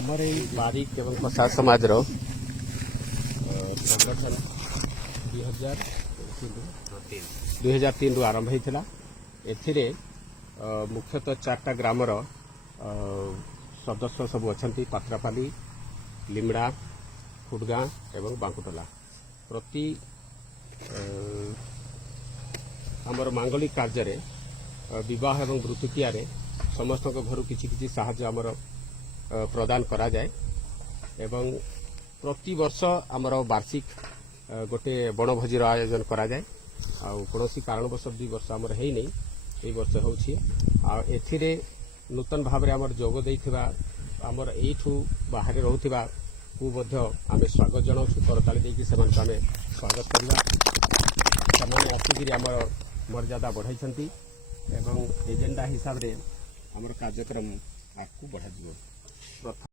आमर ये बारिक एवं प्रसाद समाज संगठन 2003 रु आरंभ होता ए मुख्यतः 4टा ग्रामर सदस्य सब अच्छा पात्रापाली लिमड़ा फुटगाँ एवं बांकुटला प्रति आमर मांगलिक कार्य विवाह एवं मृत्युक्रिया समस्त घर किसी साहाय्य आमर प्रदान करा जाए एवं प्रति वर्ष आमर वार्षिक गोटे बनभोजीर आयोजन करा जाए कौन कारणवश 2 वर्ष आमर है नहीं ये वर्ष होथिरे नूतन भाव में आमर जोग देइथिबा आमर एठू बाहर रहउथिबा को मध्य आमे स्वागत जनाउछु करताली देकी सेमान आमे स्वागत करबा सेमाने आसिकिरी आमर मर्यादा बढ़ाइछंती एवं एजेंडा हिसाब रे आमर कार्यक्रम आगू बढ़ा दिबो।